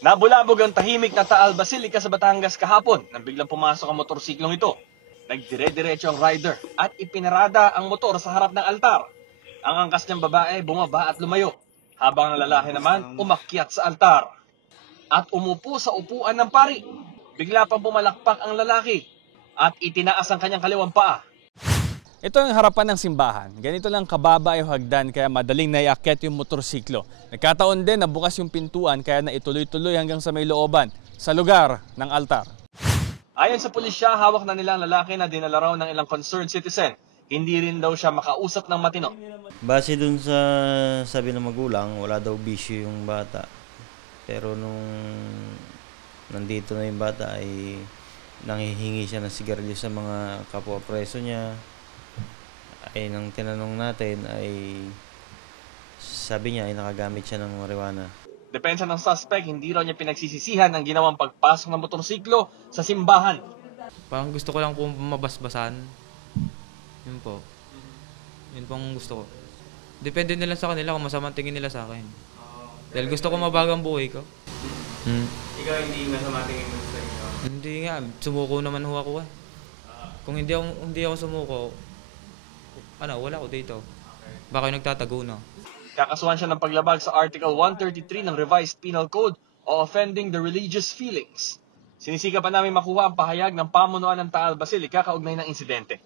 Nabulabog ang tahimik na Taal Basilica sa Batangas kahapon nang biglang pumasok ang motorsiklong ito. Nagdire-diretso ang rider at ipinarada ang motor sa harap ng altar. Ang angkas niyang babae bumaba at lumayo, habang ang lalaki naman umakyat sa altar at umupo sa upuan ng pari. Bigla pang bumalakpak ang lalaki at itinaas ang kanyang kaliwang paa. Ito ang harapan ng simbahan. Ganito lang kababa yung hagdan kaya madaling naiakyat yung motorsiklo. Nagkataon din na bukas yung pintuan kaya naituloy-tuloy hanggang sa may looban sa lugar ng altar. Ayon sa pulisya, hawak na nila ang lalaki na dinala raw ng ilang concerned citizen. Hindi rin daw siya makausap ng matino. Base dun sa sabi ng magulang, wala daw bisyo yung bata. Pero nung nandito na yung bata ay nanghihingi siya ng sigarilyo sa mga kapwa preso niya. Ay nang tinanong natin ay sabi niya ay nakagamit siya ng marijuana. Depensa ng suspect, hindi raw niya pinagsisisihan ang ginawang pagpasok ng motorsiklo sa simbahan. Parang gusto ko lang po mabasbasan. Yun po. Yun po ang gusto ko. Depende nila sa kanila kung masamang tingin nila sa akin. Dahil gusto ko mabago ang buhay ko. Ikaw hindi masama tingin mo sa inyo? Hindi nga, sumuko naman ho ako eh. Kung hindi ako sumuko, wala ako dito. Baka yung nagtatago na. Kakasuhan siya ng paglabag sa Article 133 ng Revised Penal Code o offending the religious feelings. Sinisika pa namin makuha ang pahayag ng pamunuan ng Taal Basilica kaugnay ng insidente.